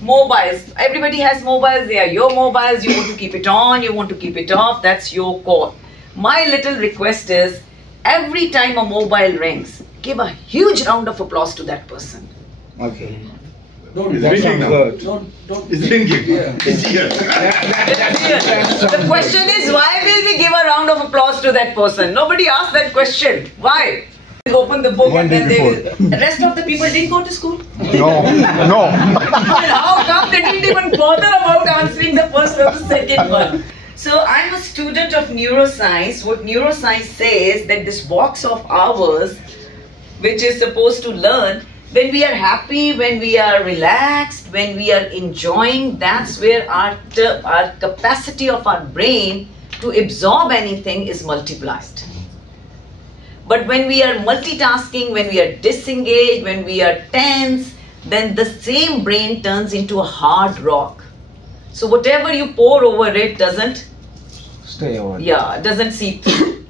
Mobiles. Everybody has mobiles. They are your mobiles. You want to keep it on. You want to keep it off. That's your call. My little request is, every time a mobile rings, give a huge round of applause to that person. Okay. It's ringing now. It's ringing. It's here. The question is, why will we give a round of applause to that person? Nobody asked that question. Why? Open the book and then they will. The rest of the people didn't go to school. No. And how come they didn't even bother about answering the first or the second one? So I'm a student of neuroscience. What neuroscience says, that this box of ours, which is supposed to learn, when we are happy, when we are relaxed, when we are enjoying, that's where our capacity of our brain to absorb anything is multiplied. But when we are multitasking, when we are disengaged, when we are tense, then the same brain turns into a hard rock. So whatever you pour over it doesn't Stay over. Yeah, doesn't seep through.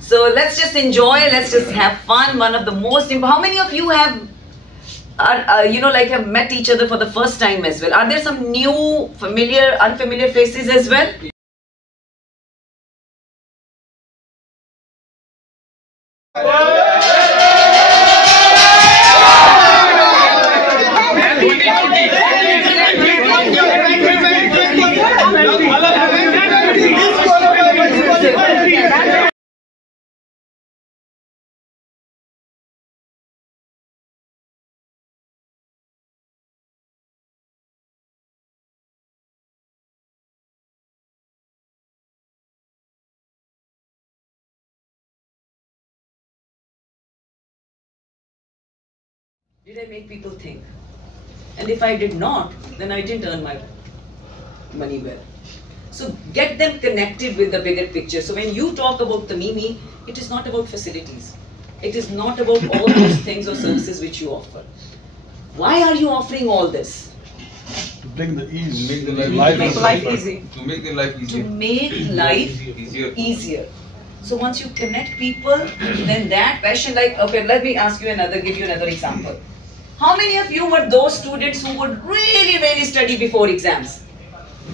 So let's just enjoy, let's just have fun. One of the most important. How many of you have have met each other for the first time as well? Are there some new, familiar, unfamiliar faces as well? Did I make people think? And if I did not, then I didn't earn my money well. So get them connected with the bigger picture. So when you talk about Tamimi, it is not about facilities. It is not about all those things or services which you offer. Why are you offering all this? To bring the ease. To make the life easy. To make the life easier. To make life easier. So once you connect people, then that passion, like, okay, let me ask you give you another example. How many of you were those students who would really, really study before exams?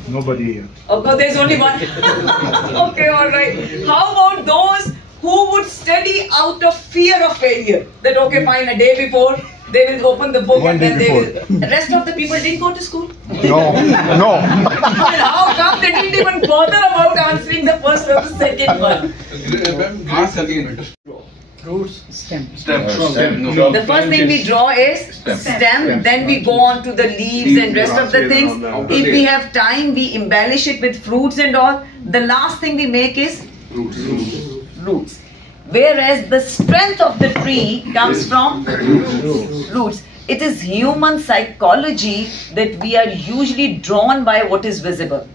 Nobody here. Okay, there's only one. Okay, all right. How about those who would study out of fear of failure? That, okay, fine, a day before, they will open the book and then they will. The rest of the people didn't go to school? No. And how come they didn't even bother about answering the first or the second one? Ask again. Roots. Stem. No. The first thing we draw is stem, then we go on to the leaves and rest of the things. If we have time, we embellish it with fruits and all. The last thing we make is roots. Whereas the strength of the tree comes from roots. It is human psychology that we are usually drawn by what is visible,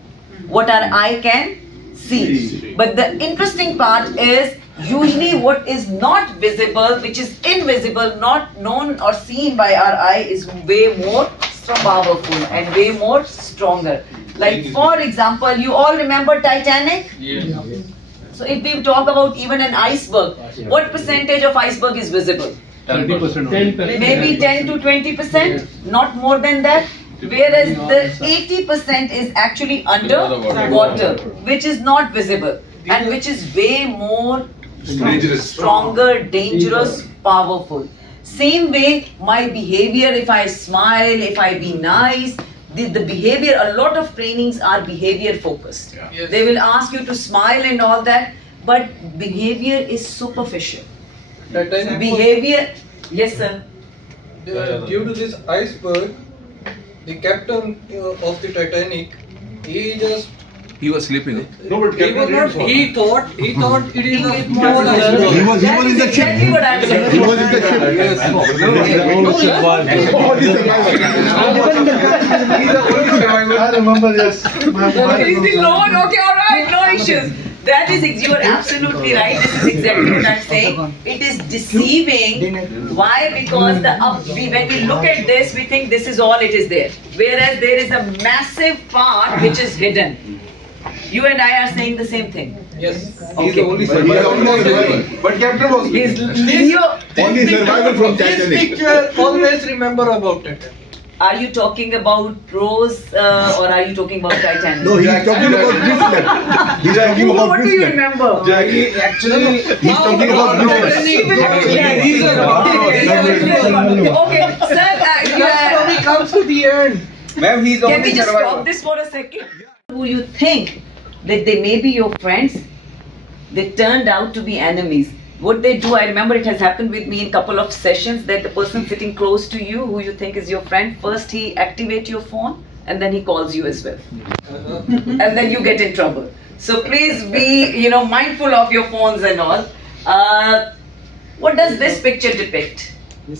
what our eye can see. But the interesting part is, usually what is not visible, which is invisible, not known or seen by our eye, is way more powerful and way more stronger. Like, for example, you all remember Titanic? Yeah. So if we talk about even an iceberg, what percentage of iceberg is visible? 10%. Maybe 10 to 20%, not more than that. Whereas the 80% is actually under water, which is not visible and which is way more stronger, dangerous, powerful. Same way, my behavior, if I smile, if I be nice, the behavior, a lot of trainings are behavior focused. Yeah. Yes. They will ask you to smile and all that, but behavior is superficial. Behavior, yes sir. Due to this iceberg, the captain of the Titanic, He was sleeping. No, but he thought it is a small He iceberg. was in the ship. Exactly what I'm saying. He was in the ship. I remember, yes. He's alone. Okay, all right, no issues. That is, you are absolutely right. This is exactly what I'm saying. It is deceiving. Why? Because when we look at this, we think this is all it is there. Whereas there is a massive part which is hidden. You and I are saying the same thing. Yes. He's the only survivor. But Captain was He's Leo. only survivor from This Titanic. picture, always remember about it. Are you talking about Rose or are you talking about Titanic? No, he's talking about Brisbane. He's talking about What do you Brisbane. remember? Jackie, actually, He's talking about Okay, sir, he comes to the end. Ma'am, he's can we just stop this for a second? Who you think that they may be your friends, they turned out to be enemies. What they do, I remember it has happened with me in a couple of sessions, that the person sitting close to you, who you think is your friend, first he activates your phone and then he calls you as well. And then you get in trouble. So please be, mindful of your phones and all. What does this picture depict? The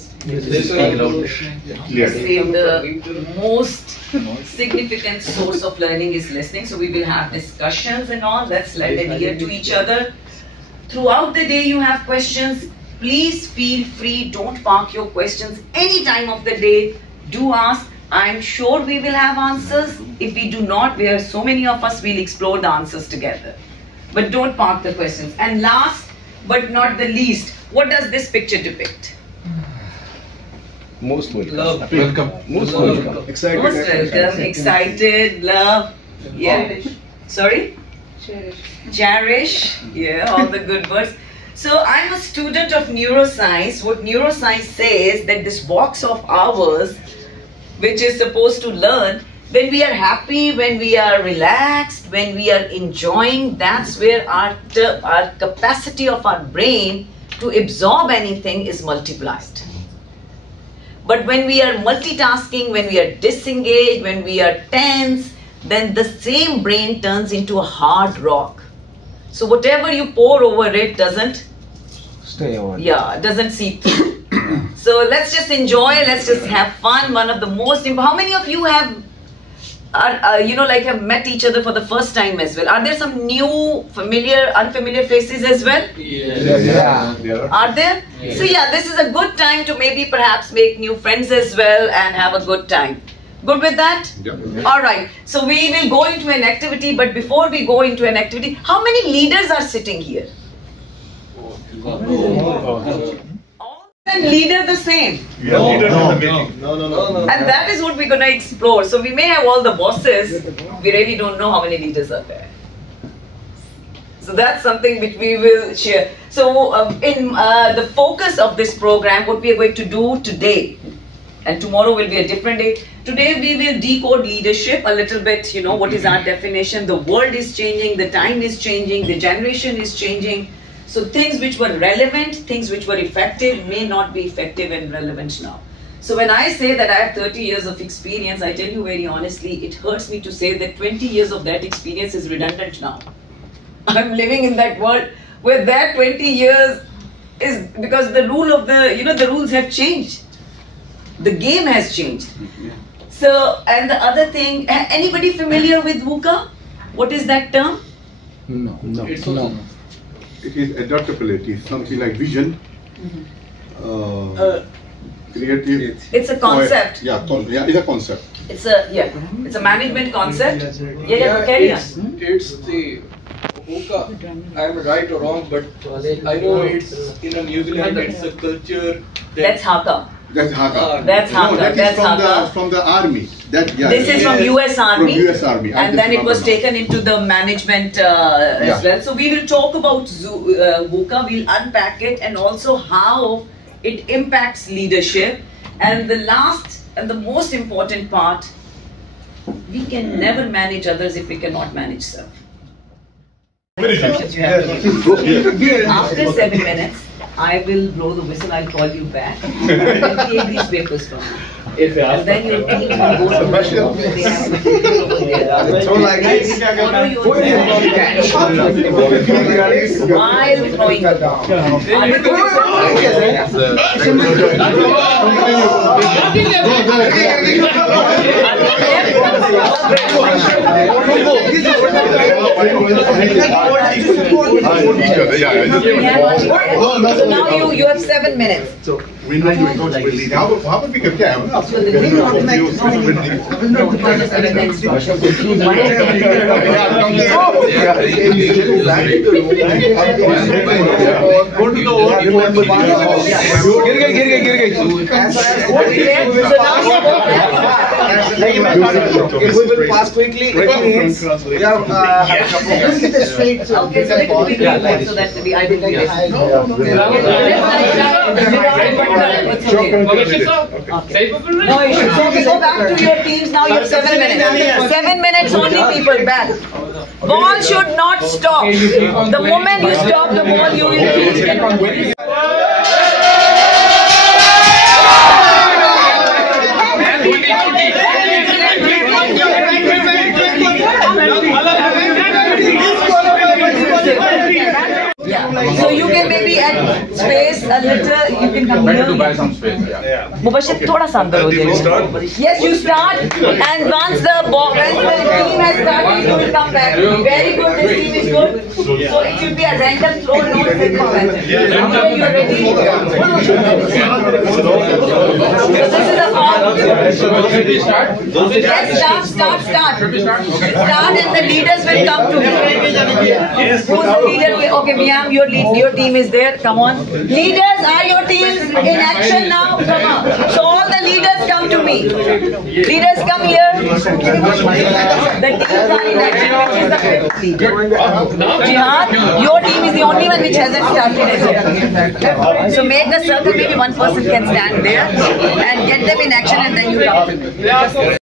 most significant source of learning is listening. So we will have discussions and all. Let's lend an ear to each other. Throughout the day you have questions. Please feel free. Don't park your questions any time of the day. Do ask. I'm sure we will have answers. If we do not, we are so many of us, we'll explore the answers together. But don't park the questions. And last but not the least, what does this picture depict? Most welcome. Love. Welcome. Most welcome. Excited. Most welcome, excited, love, yeah. Sorry? Cherish. Yeah, all the good words. So I'm a student of neuroscience. What neuroscience says that this box of ours, which is supposed to learn, when we are happy, when we are relaxed, when we are enjoying, that's where our capacity of our brain to absorb anything is multiplied. But when we are multitasking, when we are disengaged, when we are tense, then the same brain turns into a hard rock. So whatever you pour over it doesn't Stay over. Yeah, doesn't seep through. So let's just enjoy, let's just have fun. One of the most important, how many of you have have met each other for the first time as well? Are there some new, familiar, unfamiliar faces as well? Yeah. Are there? Yeah. So yeah, this is a good time to maybe perhaps make new friends as well and have a good time. Good with that? Yeah. Alright, so we will go into an activity, but before we go into an activity, how many leaders are sitting here? All and leader the same. No. And that is what we're going to explore. So we may have all the bosses, we really don't know how many leaders are there. So that's something which we will share. So in the focus of this program, what we are going to do today, and tomorrow will be a different day. Today we will decode leadership a little bit, what is our definition. The world is changing, the time is changing, the generation is changing. So things which were relevant, things which were effective may not be effective and relevant now. So when I say that I have 30 years of experience, I tell you very honestly, it hurts me to say that 20 years of that experience is redundant now. I'm living in that world where that 20 years is because the rule of the rules have changed. The game has changed. So, and the other thing, anybody familiar with VUCA? What is that term? No. It is adaptability, something like vision, creative. It's a concept. It's a concept. It's a management concept. Yeah, carry on. It's the VUCA. I'm right or wrong, but I know it's in New Zealand. It's a culture. That's Haka. That's Haka. That's Haka. No, that That's is Haka. from the army. This is from US Army. From US Army. And then it was taken into the management as well. So we will talk about VUCA, we'll unpack it and also how it impacts leadership. And the last and the most important part, we can never manage others if we cannot manage self. After 7 minutes, I will blow the whistle, I'll call you back and take these papers from you. And then your team will go to the room, they have the papers over there. So like this. Follow your while throwing it down. So now you have 7 minutes. So we're not doing coach. We're leading. How about we can carry? If we will pass quickly, it means we have Okay, so it will be quick so that I will like this. No issue. So we go back to your teams now. You have 7 minutes. 7 minutes only, people. Back. Ball should not stop. The moment you stop the ball, you will be. So you can maybe add space a little. You can come Better to here. buy some space. Yeah. Mubashir, thoda sa andar ho jayega. Yes, you start, and once the ball, when the team has started, you will come back. Very good. This team is good. So it should be a random throw, not quick pass. After you are ready. So this is a ball. Yes, start. Start, and the leaders will come to me. Who's the leader? Okay, Miyam, your team is there. Come on. Leaders, are your teams in action now? Come on. So all the leaders come to me. Leaders, come here. The teams are in action. Which is the fifth leader? Jihad, your team is the only one which hasn't started as yet. So make a circle. Maybe one person can stand there and get them in action, and then you come to me.